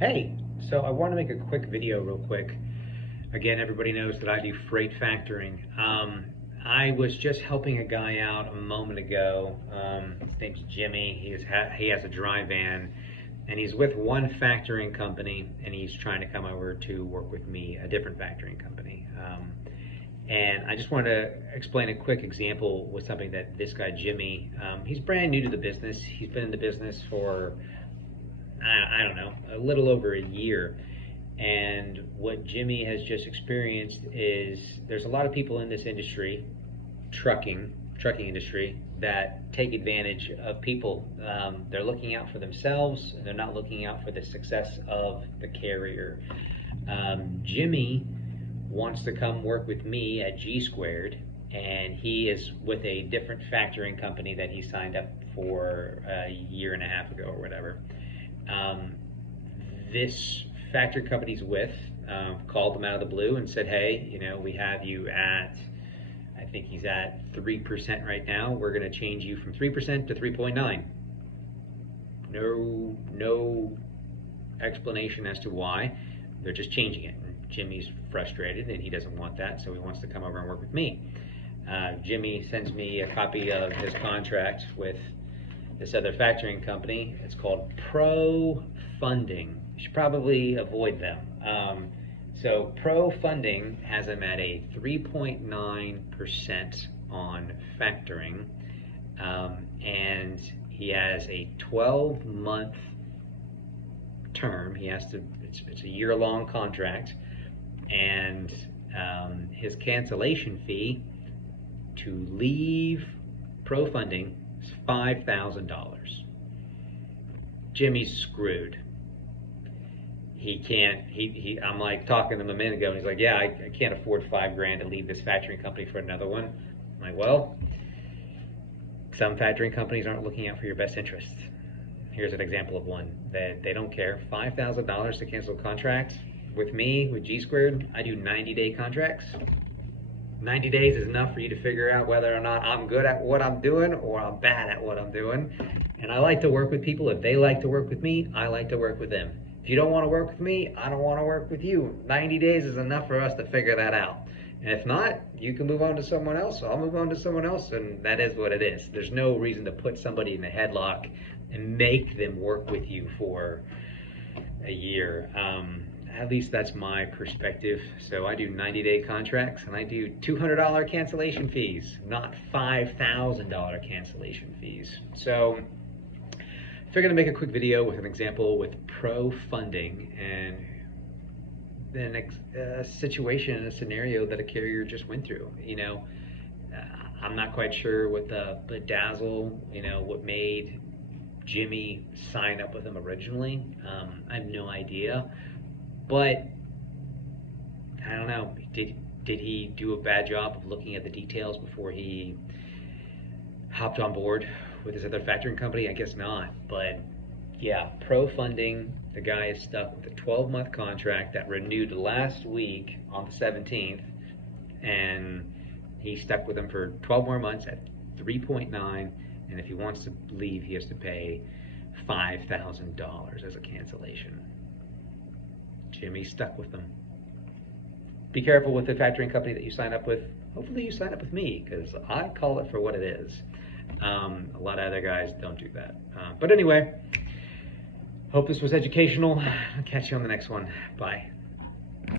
Hey, so I want to make a quick video real quick. Again, everybody knows that I do freight factoring. I was just helping a guy out a moment ago. His name's Jimmy. He has a dry van, and he's with one factoring company, and he's trying to come over to work with me, a different factoring company. And I just wanted to explain a quick example with something that this guy, Jimmy, he's brand new to the business. He's been in the business for, I don't know, a little over a year. And what Jimmy has just experienced is there's a lot of people in this industry, trucking industry, that take advantage of people. They're looking out for themselves, and they're not looking out for the success of the carrier. Jimmy wants to come work with me at G Squared, and he is with a different factoring company that he signed up for a year and a half ago or whatever. This factory company's with called them out of the blue and said, hey, we have you at, I think he's at 3% right now. We're going to change you from 3% to 3.9. No explanation as to why. They're just changing it. Jimmy's frustrated and he doesn't want that, so he wants to come over and work with me. Jimmy sends me a copy of his contract with this other factoring company. It's called Pro Funding. You should probably avoid them. So Pro Funding has him at a 3.9% on factoring, and he has a 12-month term. It's a year-long contract, and his cancellation fee to leave Pro Funding is $5,000. Jimmy's screwed. He can't, I'm like talking to him a minute ago, and he's like, yeah, I can't afford $5,000 to leave this factoring company for another one. I'm like, well, some factoring companies aren't looking out for your best interests. Here's an example of one that they don't care. $5,000 to cancel a contract. With me, with G Squared, I do 90-day contracts. 90 days is enough for you to figure out whether or not I'm good at what I'm doing or I'm bad at what I'm doing. And I like to work with people. If they like to work with me, I like to work with them. If you don't want to work with me, I don't want to work with you. 90 days is enough for us to figure that out. And if not, you can move on to someone else. I'll move on to someone else, and that is what it is. There's no reason to put somebody in a headlock and make them work with you for a year. At least that's my perspective. So I do 90-day contracts, and I do $200 cancellation fees, not $5,000 cancellation fees. So I figured to make a quick video with an example with Pro Funding and then a situation and a scenario that a carrier just went through. I'm not quite sure what the bedazzle, what made Jimmy sign up with him originally. I have no idea. But I don't know, did he do a bad job of looking at the details before he hopped on board with his other factoring company? I guess not. But yeah, Pro Funding, the guy is stuck with a 12-month contract that renewed last week on the 17th, and he's stuck with him for 12 more months at 3.9, and if he wants to leave, he has to pay $5,000 as a cancellation. Jimmy's stuck with them. Be careful with the factoring company that you sign up with. Hopefully you sign up with me, because I call it for what it is. A lot of other guys don't do that. But anyway, hope this was educational. I'll catch you on the next one. Bye.